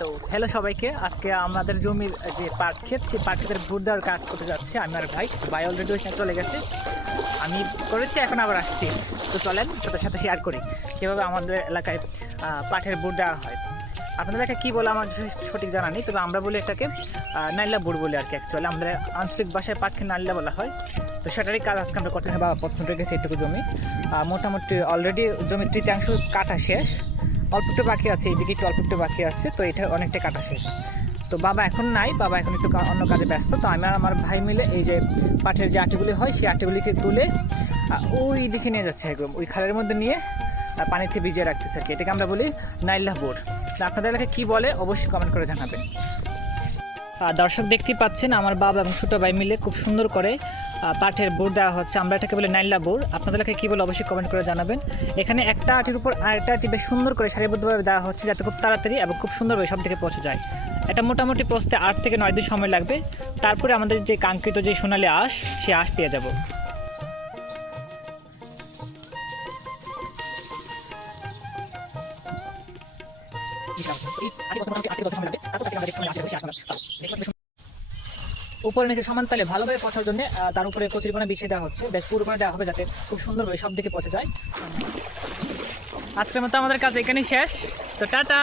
তো হ্যালো সবাইকে, আজকে আমাদের জমির যে পাট ক্ষেত, সেই পাট ক্ষেতের ভুট দেওয়ার কাজ করতে যাচ্ছে আমি আর ভাই অলরেডি ওইখানে চলে গেছে। আমি করেছি, এখন আবার আসছি। তো চলেন সাথে সাথে শেয়ার করি কীভাবে আমাদের এলাকায় পাটের ভুট দেওয়া হয়। আপনাদের এলাকায় কী বলে আমার সঠিক জানা নেই, তবে আমরা বলি এটাকে নাইলা বুট বলি আর কি। অ্যাকচুয়ালি আমাদের আঞ্চলিক ভাষায় পাটকে নাইলা বলা হয়। তো সেটারই কাজ আজকে আমরা করতে হবে। বাবা প্রথম রেখেছি এটুকু জমি, মোটামুটি অলরেডি জমির তৃতীয়াংশ কাটা শেষ, অল্প একটু বাকি আছে, এইদিকে একটু অল্প একটু বাকি আছে। তো এটা অনেকটা কাটা শেষ। তো বাবা এখন নাই, বাবা এখন একটু অন্য কাজে ব্যস্ত। তো আমি আর আমার ভাই মিলে এই যে পাটের যে আটিগুলি হয়, সেই আটিগুলিকে তুলে ওই দিকে নিয়ে যাচ্ছে, একদম ওই খালের মধ্যে নিয়ে পানিতে ভিজিয়ে রাখতেছে আর কি। এটাকে আমরা বলি নাইলা বোর। আপনাদের এলাকায় কী বলে অবশ্যই কমেন্ট করে জানাবেন। দর্শক দেখতেই পাচ্ছেন, আমার বাবা এবং ছোটো ভাই মিলে খুব সুন্দর করে পাটের বোর দেওয়া হচ্ছে। আমরা এটাকে বলে নাইলা বোর। আপনাদের এলাকায় কী বলে অবশ্যই কমেন্ট করে জানাবেন। এখানে একটা আটির উপর আরেকটা আটি বেশ সুন্দর করে সারিবদ্ধভাবে দেওয়া হচ্ছে, যাতে খুব তাড়াতাড়ি এবং খুব সুন্দরভাবে সব থেকে পৌঁছে যায়। এটা মোটামুটি পৌঁছতে 8 থেকে 9 দিন সময় লাগবে। তারপরে আমাদের যে কাঙ্ক্ষিত যে সোনালি আঁশ, সে আঁশ পেয়ে যাব। উপরে নিচে সমান তালে ভালোভাবে পচার জন্য তার উপরে কচুরিপানা বিছিয়ে দেওয়া হচ্ছে, বেশ পুরো করে দেওয়া হবে, যাতে খুব সুন্দরভাবে সব দিকে পচে যায়। আজকের মতো আমাদের কাজ এখানেই শেষ। তো টাটা।